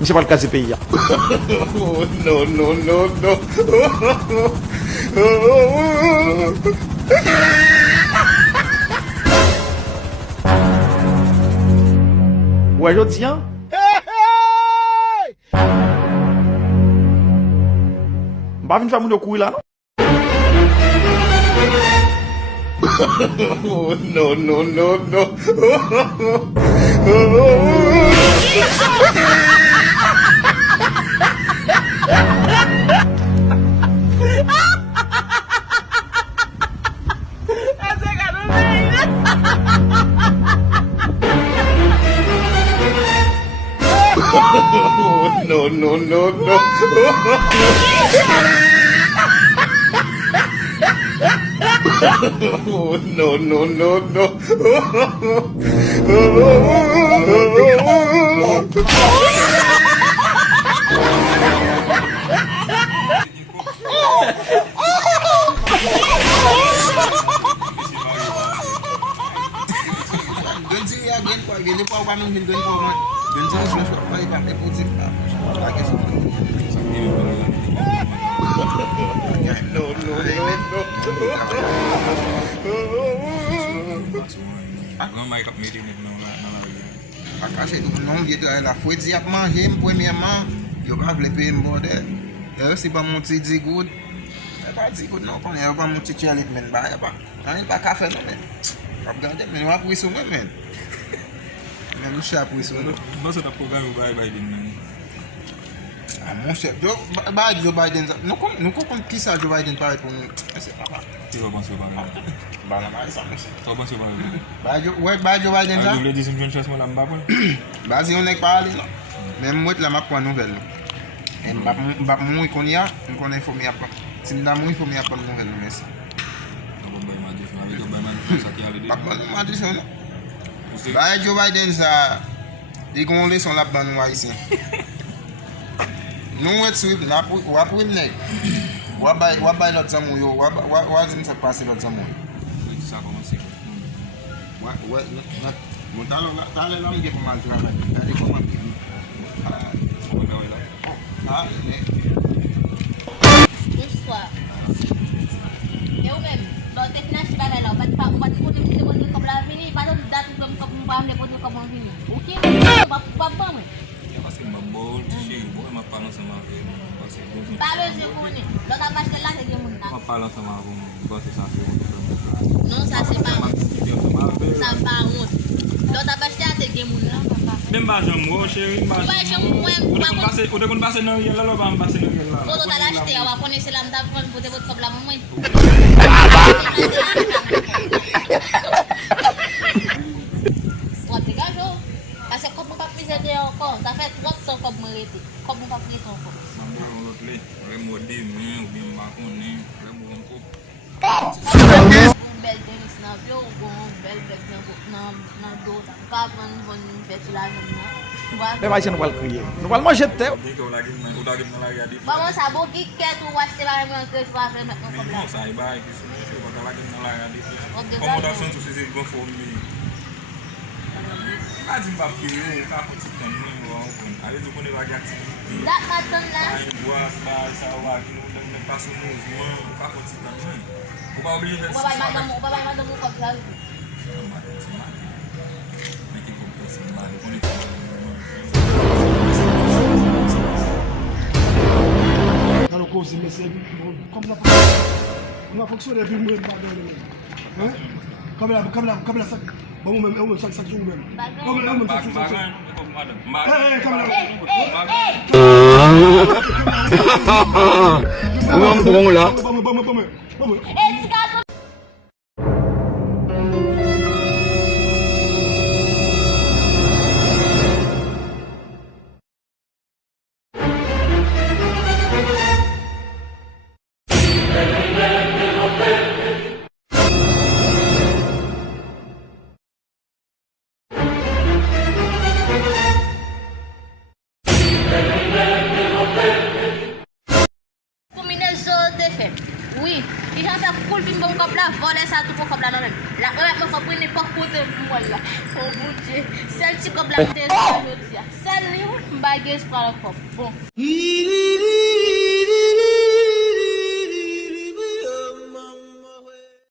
Monsieur pas le casser pays. Oh, no, no, no, no. Ouais, je tiens. Bah, une femme de couille là, non? Oh, no, no, no, no. Oh, no, no, no, no. Oh, no, no, no, no. Ganti again po, gini po ako ng ganti po man. Ganti sa susunod pa ibang deposit pa. Lagi sa No, no, no, Agora mais meeting não A caixa do não dia ela foi dizer que manger premièrement, eu vai levar embora. Eu se para montar de good. É para de good não, quando eu para montar de ali men ba, é para. Aí para café não men. Abgande men eu apoio isso men. Men não chá apoio isso. Você tá programa vai din. Ah mon chef, Joe Biden não com que ça Joe Biden parle pour nous. C'est pas. Tu vas penser pas. Ba la mais ça mon chef. Tu vas penser pas. Ba Joe Biden ça. Je voulais dire une bonne chose moi là m'ba. Basi on est parlé là. Même moi la m'a prendre nouvelle. Et m'a moi qu'on y a, on informer après. Si nous avons informé après nouvelle merci. M'a dit ça. Ba Joe Biden ça ils gon leçon là ban nous haïtien. Nous on suivre là pour nèg. Wa bay l'autre ça yo, wa zin ça passer l'autre ça moi. Ça commencer. Ouais, mon talent là me get mal travail. Allez comment. Ah, Bonsoir. Eu mesmo, nós temos que chegar lá, mas para o bate poder ter poder cobrar vini, para o dado do campo para me poder cobrar vini. O que é para mãe? Eu passei uma boa, cheio, boa, uma balança mais. Para ver com ele, nós tá bastante lá de mundo. Uma balança mais, gosto de saber. Não sabe se para sabe para onde. Nós tá bastante de mundo lá, papá. Même pas j'aime chérie, pas j'aime. O de kon passe nan yel la ba passe nan yel la. Quando tá lá este, eu vou conhecer lá, não dá para poder botar cobrar mamãe. Pode gajo. Parce que como pas pisar de encore, ça fait trop de temps comme m'arrêter. Comme pas pisar encore. Bel tenis na vyo, bel bag na do, kapan von fertilizer na. Mais vai ser não vai crier. Não vai manger até. Vamos saber o que quer tu acha lá no que tu vai ver na problema. Não, sai vai que isso vai lá na lá. Como tá sendo se conforme. Mas em papel, tá acontecendo no aí tu quando vai aqui. Dá matando lá. Aí boas base ao aqui no passo no tá acontecendo. O vai obrigar. O papai manda um copo lá. Dans le cause, mais c'est comme la fonction des films, comme la sac, bon, même sac jour même. Comme la sac jour. Vamos lá. Esse gato. Oui, les gens font cool film bon comme là, voler ça tout comme là dans même. La on va prendre pas côté moi là. Oh mon Dieu, celle-ci comme là, celle-là, bagay espoir la kop. Bon.